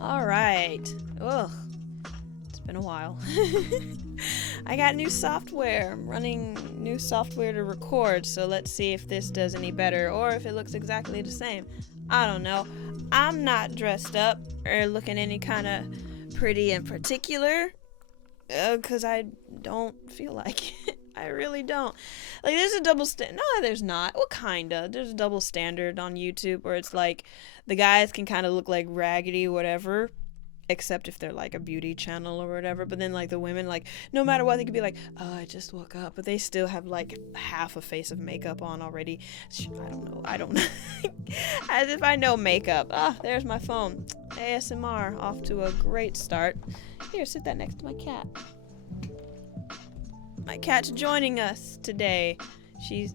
All right. Ugh. It's been a while. I got new software. I'm running new software to record, so let's see if this does any better or if it looks exactly the same. I don't know. I'm not dressed up or looking any kind of pretty in particular because I don't feel like it. I really don't. Like, there's a double standard. No, there's not. Well, kinda. There's a double standard on YouTube where it's like the guys can kind of look like raggedy, whatever, except if they're like a beauty channel or whatever. But then like the women, like no matter what, they could be like, oh, I just woke up, but they still have like half a face of makeup on already. I don't know. As if I know makeup. Ah, there's my phone. ASMR off to a great start. Here, sit that next to my cat. My cat's joining us today. She's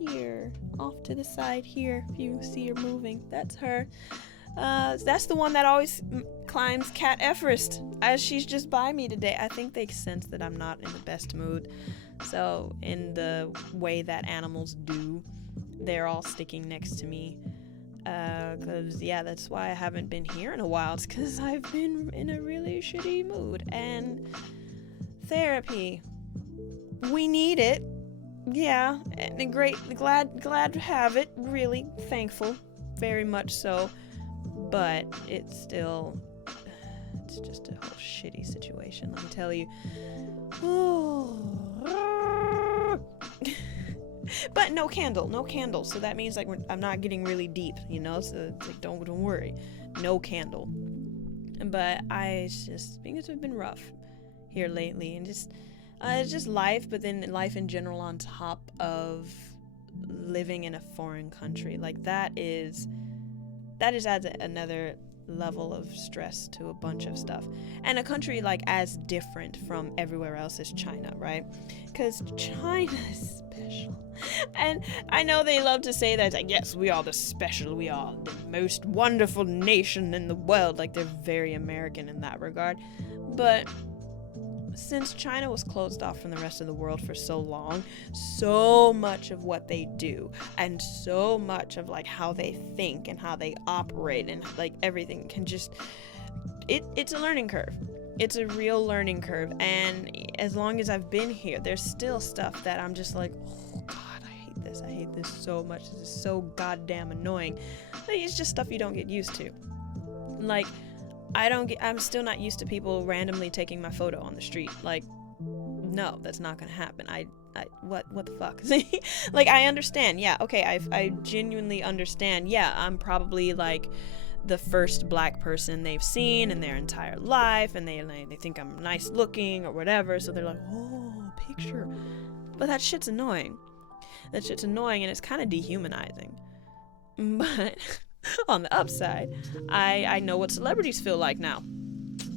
here, off to the side here. If you see her moving, that's her. That's the one that always climbs Cat Everest, as she's just by me today. I think they sense that I'm not in the best mood. So, in the way that animals do, they're all sticking next to me. Yeah, that's why I haven't been here in a while. It's because I've been in a really shitty mood. And therapy. We need it. Yeah, and great, glad to have it. Really thankful, very much so. But it's just a whole shitty situation, let me tell you. But no candle. So that means like I'm not getting really deep, you know. So it's like don't worry, no candle. But it's just things have been rough here lately, and it's just life, but then life in general on top of living in a foreign country. Like that adds another level of stress to a bunch of stuff. And a country like as different from everywhere else as China, right? Because China is special. And I know they love to say that, it's like, yes, we are we are the most wonderful nation in the world. Like they're very American in that regard. But since China was closed off from the rest of the world for so long, so much of what they do and so much of like how they think and how they operate and like everything can just it's a learning curve. It's a real learning curve, and as long as I've been here, there's still stuff that I'm just like, oh god, I hate this so much. This is so goddamn annoying. It's just stuff you don't get used to. Like I'm still not used to people randomly taking my photo on the street. Like, no, that's not gonna happen. What the fuck? Like, I understand. Yeah, okay, I genuinely understand. Yeah, I'm probably like the first black person they've seen in their entire life, and they think I'm nice looking or whatever, so they're like, oh, picture. But that shit's annoying. And it's kind of dehumanizing. But on the upside, I know what celebrities feel like now.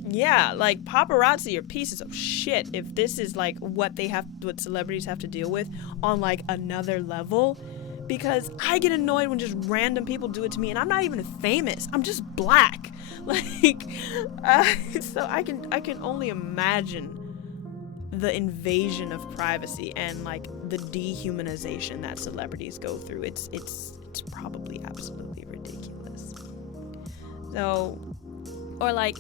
Yeah, like paparazzi are pieces of shit. If this is like what celebrities have to deal with on like another level, because I get annoyed when just random people do it to me, and I'm not even famous. I'm just black. Like, so I can only imagine the invasion of privacy and like the dehumanization that celebrities go through. It's probably absolutely ridiculous. So, or like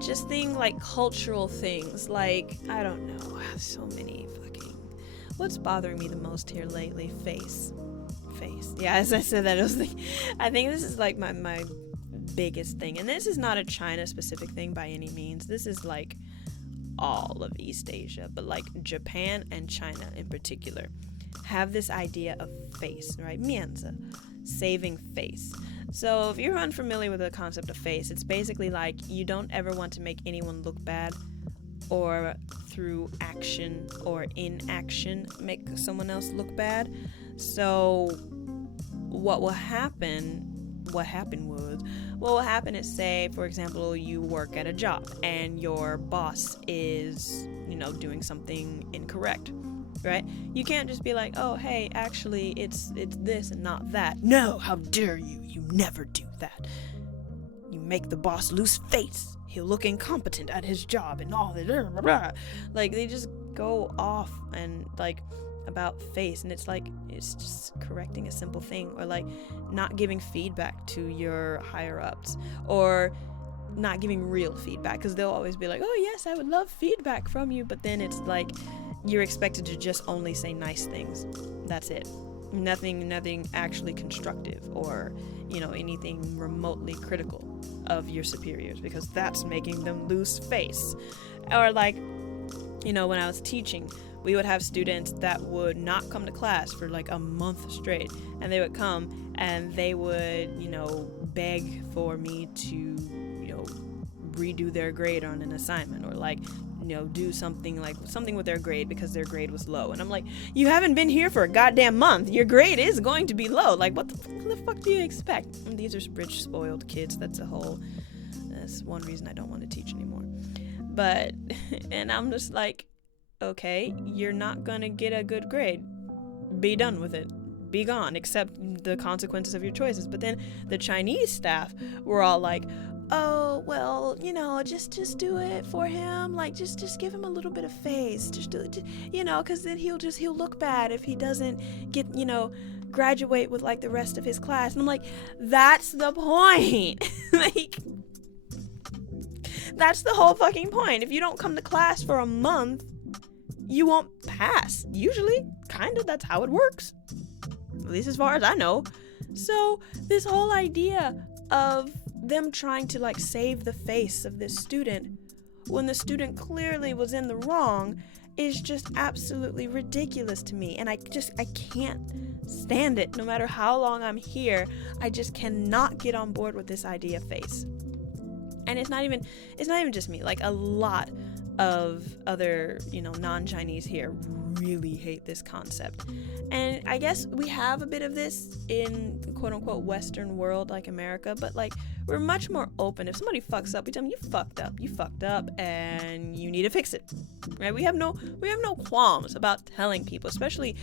just things like cultural things, like I don't know, so many fucking. What's bothering me the most here lately? Face. Yeah, as I said that, I think this is like my biggest thing, and this is not a China specific thing by any means. This is like all of East Asia, but like Japan and China in particular have this idea of face, right? 面子, saving face. So if you're unfamiliar with the concept of face, it's basically like you don't ever want to make anyone look bad, or through action or inaction make someone else look bad. So what will happen is, say, for example, you work at a job and your boss is, doing something incorrect, right? You can't just be like, oh, hey, actually, it's this and not that. No, how dare you? You never do that. You make the boss lose face. He'll look incompetent at his job and all that. Like, they just go off and, like, about face, and it's like, it's just correcting a simple thing, or like not giving feedback to your higher ups, or not giving real feedback, because they'll always be like, oh yes, I would love feedback from you, but then it's like you're expected to just only say nice things. That's it. Nothing actually constructive, or anything remotely critical of your superiors, because that's making them lose face. Or like, when I was teaching, we would have students that would not come to class for like a month straight, and they would come and they would beg for me to redo their grade on an assignment, or like do something with their grade because their grade was low. And I'm like, you haven't been here for a goddamn month, your grade is going to be low. Like, what the fuck do you expect? And these are rich, spoiled kids. That's one reason I don't want to teach anymore. But and I'm just like, okay, you're not gonna get a good grade, be done with it, be gone, accept the consequences of your choices. But then the Chinese staff were all like, oh, well, just do it for him. Like, just give him a little bit of face. Just do it, because then he'll look bad if he doesn't get, graduate with like the rest of his class. And I'm like, that's the point. Like, that's the whole fucking point. If you don't come to class for a month, you won't pass. Usually, kind of, that's how it works. At least as far as I know. So this whole idea of them trying to like save the face of this student when the student clearly was in the wrong is just absolutely ridiculous to me. And I can't stand it. No matter how long I'm here, I just cannot get on board with this idea of face. And it's not even just me. Like, a lot of other, non-Chinese here really hate this concept. And I guess we have a bit of this in the quote-unquote Western world, like America, but like, we're much more open. If somebody fucks up, we tell them, you fucked up and you need to fix it, right? We have no qualms about telling people, especially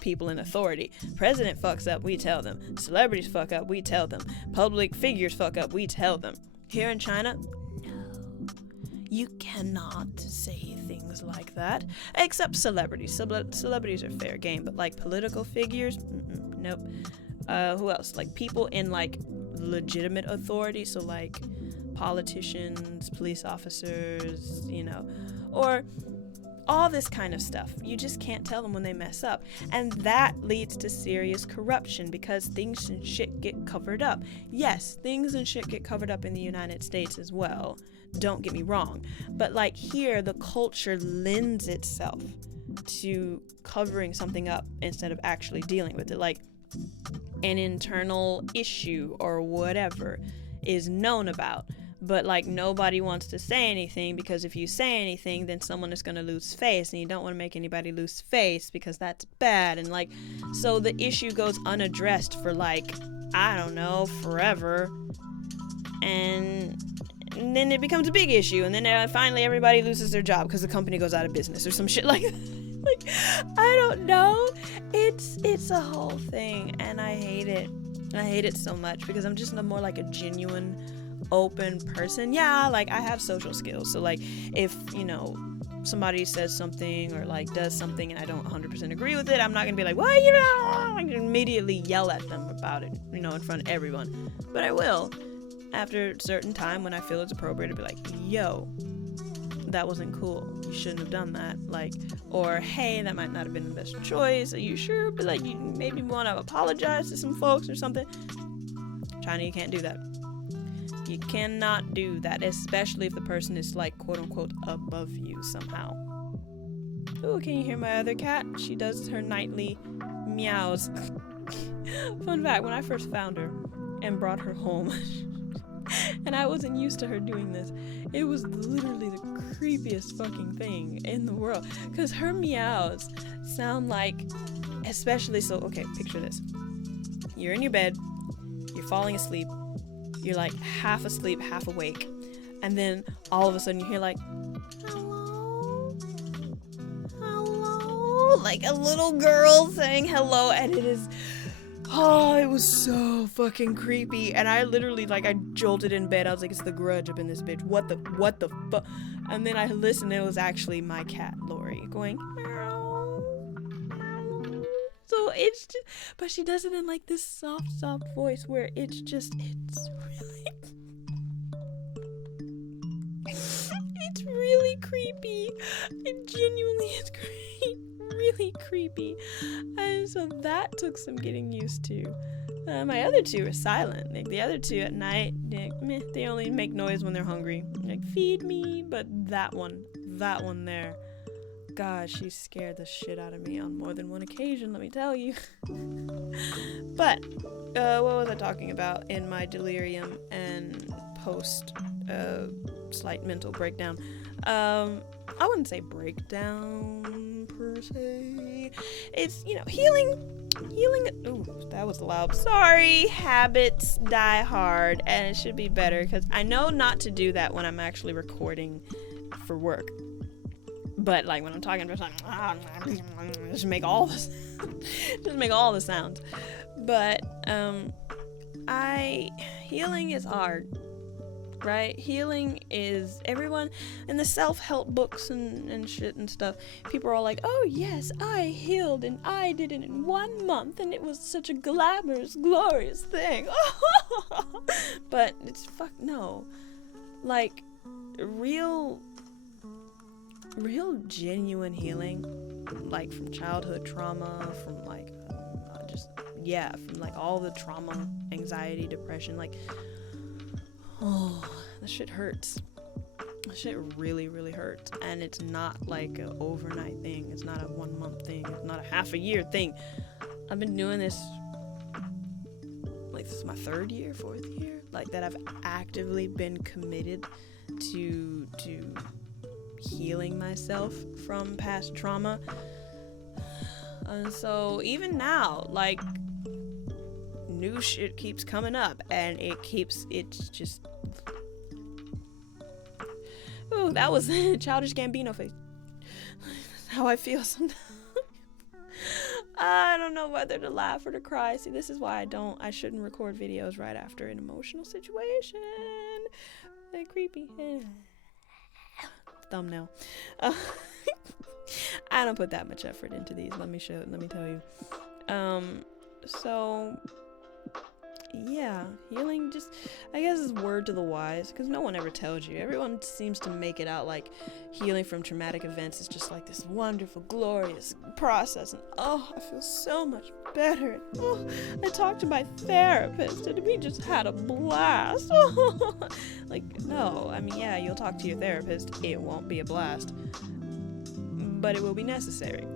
people in authority. President fucks up, we tell them. Celebrities fuck up, we tell them. Public figures fuck up, we tell them. Here in China, no. You cannot say things like that. Except celebrities. Celebrities are fair game, but like political figures, nope. Who else? Like people in like legitimate authority, so like politicians, police officers, or all this kind of stuff. You just can't tell them when they mess up. And that leads to serious corruption, because things and shit get covered up. Yes, things and shit get covered up in the United States as well. Don't get me wrong. But like here, the culture lends itself to covering something up instead of actually dealing with it. Like an internal issue or whatever is known about, but like nobody wants to say anything, because if you say anything, then someone is going to lose face, and you don't want to make anybody lose face because that's bad. And like, so the issue goes unaddressed for like, I don't know, forever, and then it becomes a big issue, and then finally everybody loses their job because the company goes out of business or some shit like that. Like, I don't know, it's a whole thing, and I hate it so much, because I'm just more like a genuine open person. Yeah, like I have social skills, so like if somebody says something or like does something and I don't 100% agree with it, I'm not gonna be like, well, I can immediately yell at them about it, in front of everyone. But I will, after a certain time, when I feel it's appropriate, to be like, yo, that wasn't cool, you shouldn't have done that. Like, or hey, that might not have been the best choice, are you sure? But like, you maybe want to apologize to some folks or something. China, you can't do that. You cannot do that, especially if the person is like quote unquote above you somehow. Oh, can you hear my other cat? She does her nightly meows. Fun fact, when I first found her and brought her home, and I wasn't used to her doing this, it was literally the creepiest fucking thing in the world, because her meows sound like, especially, so okay, picture this. You're in your bed, you're falling asleep, you're like half asleep, half awake, and then all of a sudden you hear like, hello, like a little girl saying hello, and it is, oh, it was so fucking creepy. And I literally, like, I jolted in bed. I was like, it's the Grudge up in this bitch. What the fuck? And then I listened, and it was actually my cat, Lori, going, meow, meow. So it's just, but she does it in like this soft voice where it's really, creepy. It genuinely is really creepy. And so that took some getting used to. My other two are silent. Like the other two at night, they only make noise when they're hungry. Like, feed me. But that one there, gosh, she scared the shit out of me on more than one occasion, let me tell you. But, what was I talking about in my delirium and post slight mental breakdown? I wouldn't say breakdown per se. It's, healing. Ooh, that was loud. Sorry. Habits die hard, and it should be better because I know not to do that when I'm actually recording for work. But like when I'm talking to someone, just make all the sounds. But healing is hard. Right? Healing is everyone in the self-help books and shit and stuff. People are all like, oh yes, I healed and I did it in 1 month and it was such a glamorous, glorious thing. But it's no. Like real genuine healing, like from childhood trauma, from from all the trauma, anxiety, depression, like, oh, that shit hurts. That shit really, really hurts. And it's not like an overnight thing. It's not a 1 month thing. It's not a half a year thing. I've been doing this, like, this is my 4th year, like, that I've actively been committed to healing myself from past trauma. And so even now, like, new shit keeps coming up, and it's just, ooh, that was Childish Gambino face. That's how I feel sometimes. I don't know whether to laugh or to cry. See, this is why I shouldn't record videos right after an emotional situation. They're creepy. Thumbnail. I don't put that much effort into these. Let me tell you. So yeah, healing just, I guess, is word to the wise, because no one ever tells you. Everyone seems to make it out like healing from traumatic events is just like this wonderful, glorious process, and oh, I feel so much better. Oh, I talked to my therapist and we just had a blast. Like, no, I mean, yeah, you'll talk to your therapist, it won't be a blast, but it will be necessary.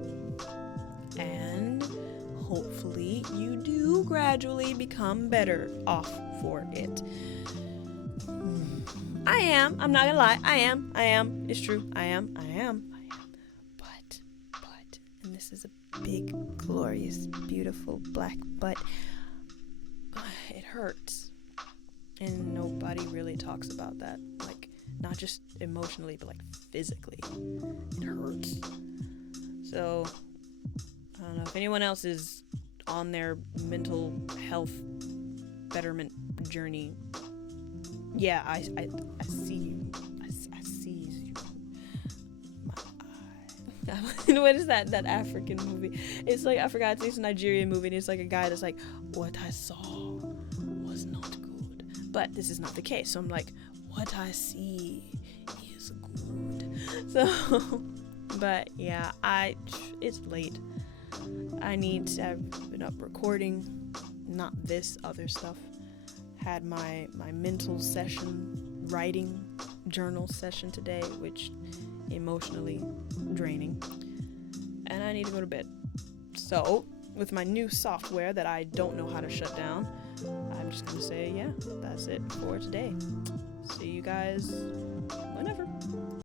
And hopefully you do gradually become better off for it. I'm not gonna lie, I am, it's true, I am, but, and this is a big, glorious, beautiful black but, it hurts, and nobody really talks about that, like, not just emotionally, but like physically, it hurts. So I don't know if anyone else is on their mental health betterment journey. Yeah, I see you. I see you. My eye. What is that African movie? It's like, I forgot, it's a Nigerian movie, and it's like a guy that's like, what I saw was not good. But this is not the case. So I'm like, what I see is good. So, but yeah, it's late. I've been up recording, not this other stuff. Had my mental session, writing journal session today, which emotionally draining. And I need to go to bed. So, with my new software that I don't know how to shut down, I'm just gonna say, yeah, that's it for today. See you guys whenever.